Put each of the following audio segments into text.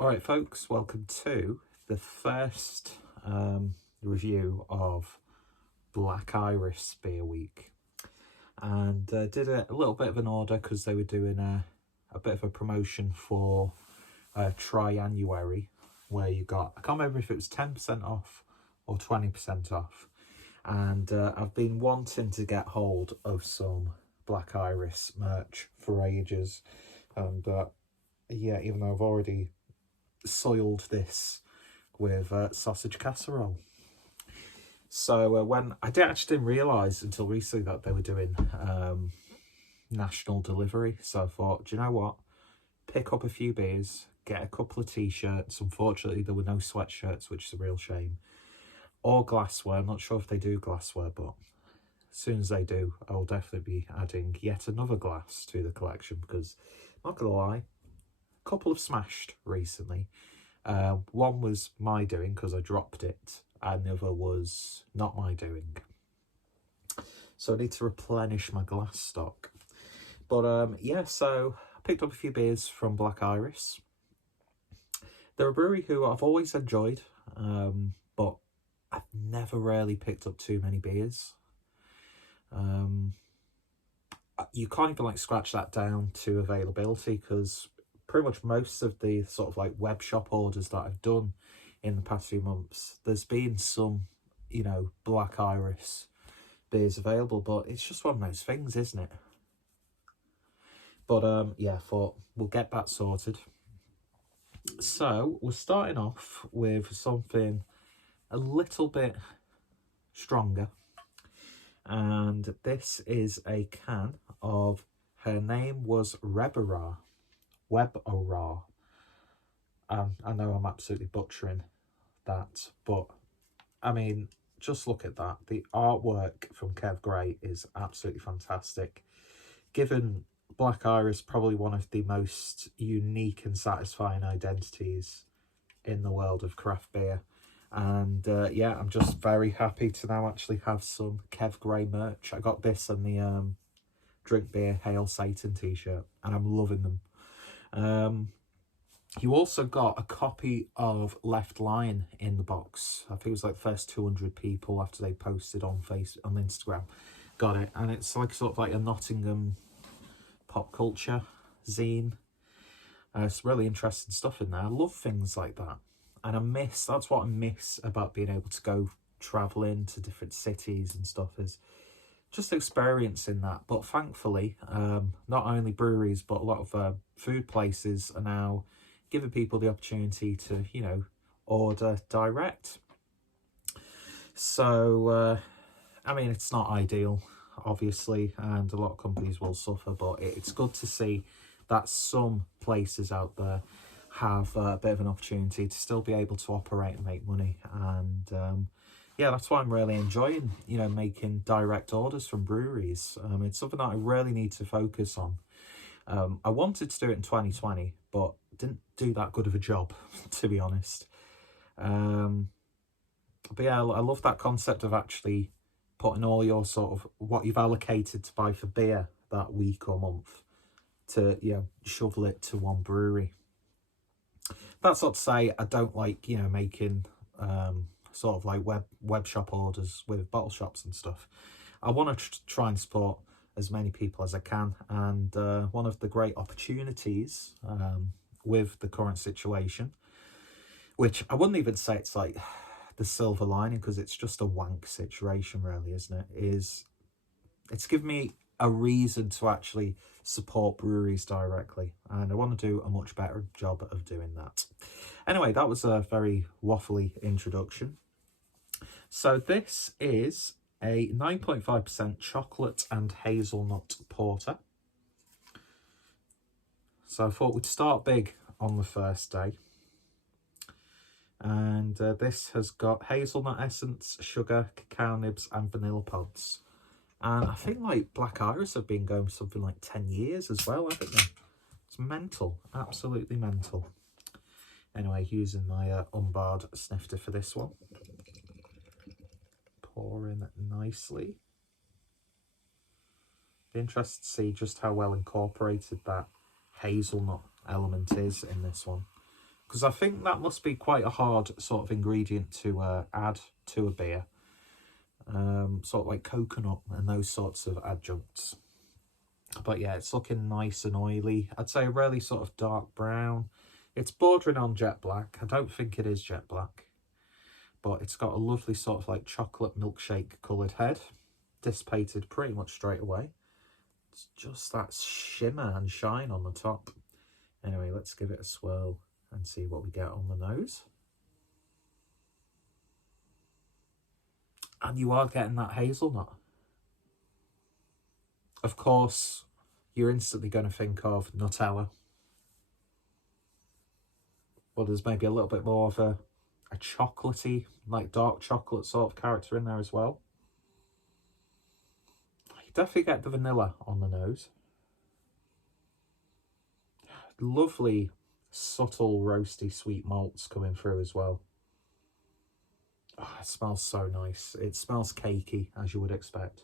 Alright folks, welcome to the first review of Black Iris Beer Week. And did a little bit of an order because they were doing a bit of a promotion for Triannuary, where you got, I can't remember if it was 10% off or 20% off. And I've been wanting to get hold of some Black Iris merch for ages. And yeah, even though I've already soiled this with sausage casserole. So when I didn't realise until recently that they were doing national delivery. So I thought, do you know what? Pick up a few beers, get a couple of t-shirts. Unfortunately, there were no sweatshirts, which is a real shame. Or glassware. I'm not sure if they do glassware, but as soon as they do, I will definitely be adding yet another glass to the collection because, not gonna lie, a couple have smashed recently. One was my doing because I dropped it, and the other was not my doing. So I need to replenish my glass stock. But yeah, so I picked up a few beers from Black Iris. They're a brewery who I've always enjoyed, but I've never really picked up too many beers. You can't even like scratch that down to availability because pretty much most of the sort of like web shop orders that I've done in the past few months, there's been some, you know, Black Iris beers available, but it's just one of those things, isn't it? But yeah, I thought we'll get that sorted. So we're starting off with something a little bit stronger. And this is a can of Her Name Was Web-O-Ra. I know I'm absolutely butchering that, but I mean, just look at that. The artwork from Kev Gray is absolutely fantastic. Given Black Iris probably one of the most unique and satisfying identities in the world of craft beer. And yeah, I'm just very happy to now actually have some Kev Gray merch. I got this and the Drink Beer Hail Satan t-shirt, and I'm loving them. You also got a copy of Left Line in the box. I think it was like the first 200 people after they posted on Instagram got it, and it's like sort of like a Nottingham pop culture zine. It's really interesting stuff in there. I love things like that, and that's what I miss about being able to go traveling to different cities and stuff, is just experiencing that. But thankfully, not only breweries but a lot of food places are now giving people the opportunity to, you know, order direct. So I mean, it's not ideal, obviously, and a lot of companies will suffer, but it's good to see that some places out there have a bit of an opportunity to still be able to operate and make money. And yeah, that's why I'm really enjoying, you know, making direct orders from breweries. It's something that I really need to focus on. I wanted to do it in 2020, but didn't do that good of a job, to be honest. But yeah, I love that concept of actually putting all your sort of what you've allocated to buy for beer that week or month to, you know, shovel it to one brewery. That's not to say I don't like, you know, making sort of like web shop orders with bottle shops and stuff. I want to try and support as many people as I can, and one of the great opportunities with the current situation, which I wouldn't even say it's like the silver lining because it's just a wank situation really, isn't it, is it's given me a reason to actually support breweries directly, and I want to do a much better job of doing that. Anyway, that was a very waffly introduction. So this is a 9.5% chocolate and hazelnut porter. So I thought we'd start big on the first day. And this has got hazelnut essence, sugar, cacao nibs and vanilla pods. And I think like Black Iris have been going something like 10 years as well, haven't they? It's mental, absolutely mental. Anyway, using my unbarred snifter for this one. Pouring nicely. Be interested to see just how well incorporated that hazelnut element is in this one. because I think that must be quite a hard sort of ingredient to add to a beer. Sort of like coconut and those sorts of adjuncts. But yeah, it's looking nice and oily. I'd say a really sort of dark brown. It's bordering on jet black. I don't think it is jet black. But it's got a lovely sort of like chocolate milkshake coloured head. Dissipated pretty much straight away. It's just that shimmer and shine on the top. Anyway, let's give it a swirl and see what we get on the nose. And you are getting that hazelnut. Of course, you're instantly going to think of Nutella. Well, there's maybe a little bit more of a chocolatey, like dark chocolate sort of character in there as well. You definitely get the vanilla on the nose. Lovely, subtle, roasty, sweet malts coming through as well. Oh, it smells so nice. It smells cakey, as you would expect.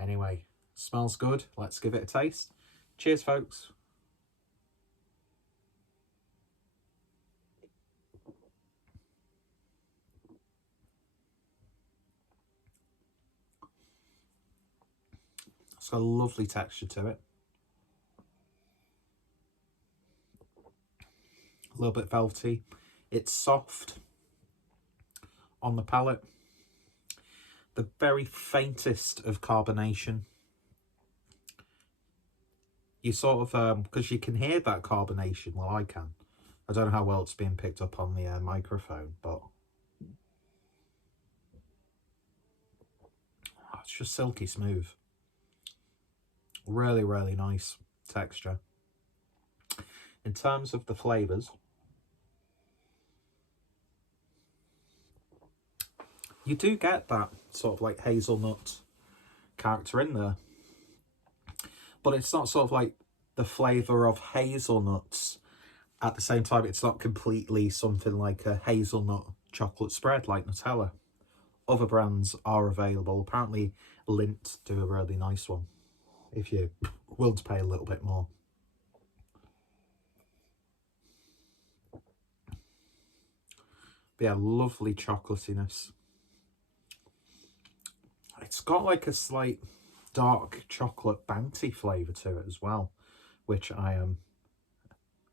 Anyway, smells good. Let's give it a taste. Cheers, folks. It's got a lovely texture to it. A little bit velvety. It's soft on the palate. The very faintest of carbonation. You sort of, because you can hear that carbonation. Well, I can. I don't know how well it's being picked up on the microphone, but it's just silky smooth. Really, really nice texture. In terms of the flavours, you do get that sort of like hazelnut character in there. But it's not sort of like the flavour of hazelnuts. At the same time, it's not completely something like a hazelnut chocolate spread like Nutella. Other brands are available. Apparently, Lindt do a really nice one, if you're willing to pay a little bit more. But yeah, lovely chocolatiness. It's got like a slight dark chocolate bounty flavour to it as well, which I am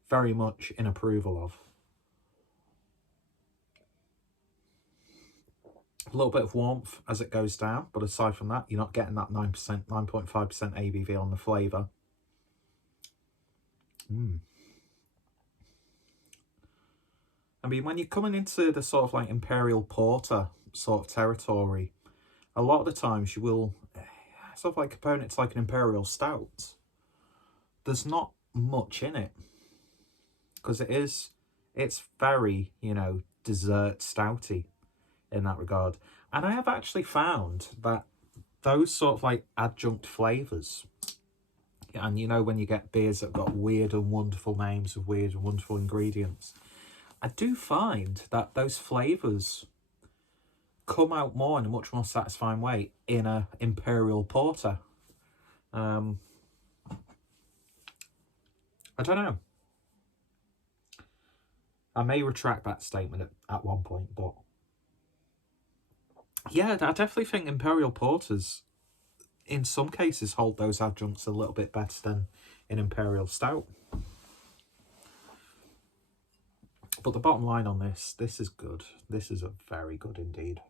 very much in approval of. A little bit of warmth as it goes down, but aside from that, you're not getting that 9%, 9.5% ABV on the flavour. I mean, when you're coming into the sort of like Imperial Porter sort of territory, a lot of the times you will sort of like compare it to like an Imperial Stout. There's not much in it because it's very, you know, dessert stouty in that regard. And I have actually found that those sort of like adjunct flavours, and you know when you get beers that got weird and wonderful names of weird and wonderful ingredients, I do find that those flavours come out more in a much more satisfying way in a Imperial Porter. I don't know. I may retract that statement at one point, but yeah, I definitely think Imperial Porters, in some cases, hold those adjuncts a little bit better than an Imperial Stout. But the bottom line on this is good. This is a very good indeed.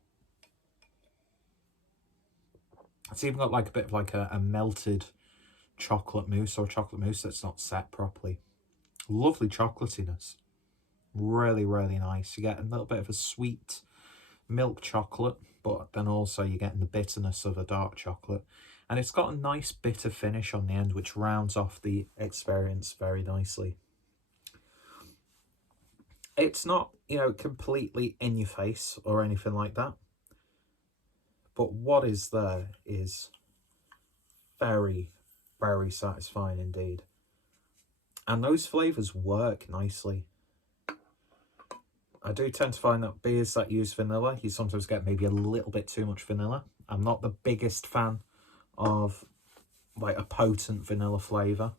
It's even got like a bit of like a melted chocolate mousse or chocolate mousse that's not set properly. Lovely chocolatiness. Really, really nice. You get a little bit of a sweet milk chocolate, but then also you're getting the bitterness of a dark chocolate. And it's got a nice bitter finish on the end, which rounds off the experience very nicely. It's not, you know, completely in your face or anything like that. But what is there is very, very satisfying indeed. And those flavours work nicely. I do tend to find that beers that use vanilla, you sometimes get maybe a little bit too much vanilla. I'm not the biggest fan of like a potent vanilla flavour.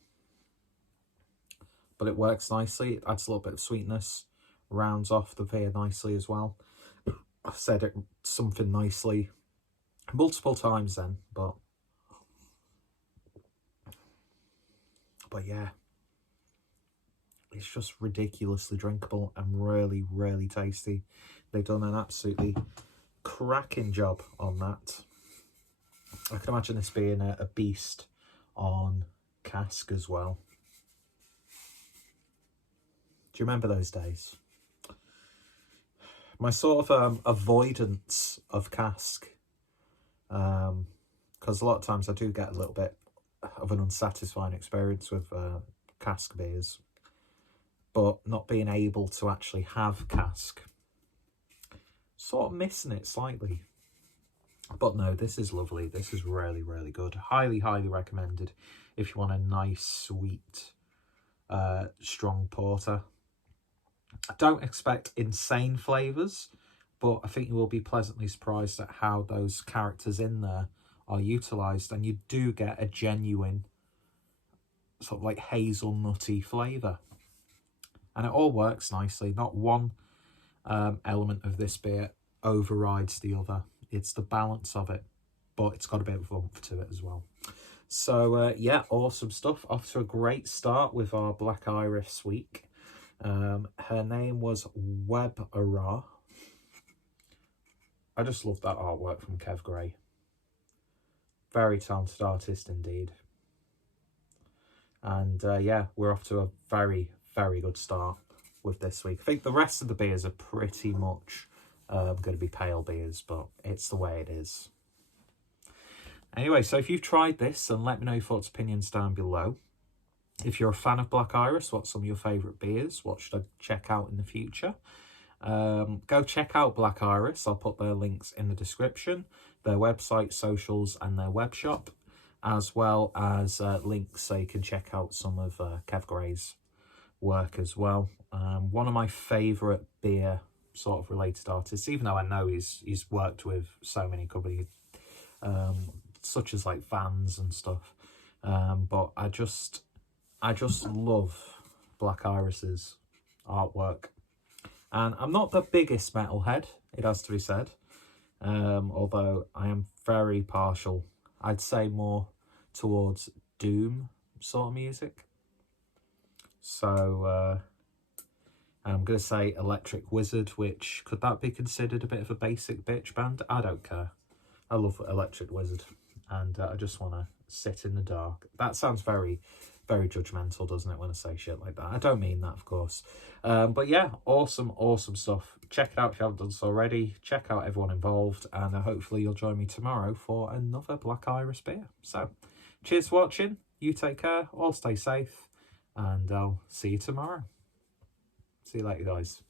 but it works nicely. It adds a little bit of sweetness, rounds off the beer nicely as well. I said it something nicely multiple times then, but yeah, it's just ridiculously drinkable and really, really tasty. They've done an absolutely cracking job on that. I can imagine this being a beast on cask as well. Do you remember those days? My sort of avoidance of cask, because a lot of times I do get a little bit of an unsatisfying experience with cask beers, but not being able to actually have cask, sort of missing it slightly. But no, this is lovely. This is really, really good. Highly, highly recommended if you want a nice, sweet, strong porter. I don't expect insane flavours, but I think you will be pleasantly surprised at how those characters in there are utilised, and you do get a genuine sort of like hazelnutty flavour. And it all works nicely. Not one element of this beer overrides the other. It's the balance of it, but it's got a bit of oomph to it as well. So yeah, awesome stuff. Off to a great start with our Black Iris week. Her name was Web-Ara. I just love that artwork from Kev Gray. Very talented artist indeed. And yeah, we're off to a very, very good start with this week. I think the rest of the beers are pretty much going to be pale beers, but it's the way it is. Anyway, so if you've tried this, then let me know your thoughts, opinions down below. If you're a fan of Black Iris, what's some of your favourite beers? What should I check out in the future? Go check out Black Iris. I'll put their links in the description, their website, socials, and their web shop, as well as links so you can check out some of Kev Gray's work as well. One of my favourite beer sort of related artists, even though I know he's worked with so many companies, such as like Vans and stuff, but I just love Black Iris's artwork. And I'm not the biggest metalhead, it has to be said, although I am very partial, I'd say more towards doom sort of music. So I'm going to say Electric Wizard, which, could that be considered a bit of a basic bitch band? I don't care. I love Electric Wizard, and I just want to sit in the dark. That sounds very, very judgmental, doesn't it, when I say shit like that? I don't mean that, of course. But yeah, awesome, awesome stuff. Check it out if you haven't done so already. Check out everyone involved, and hopefully you'll join me tomorrow for another Black Iris beer. So, cheers for watching. You take care, all stay safe, and I'll see you tomorrow. See you later, guys.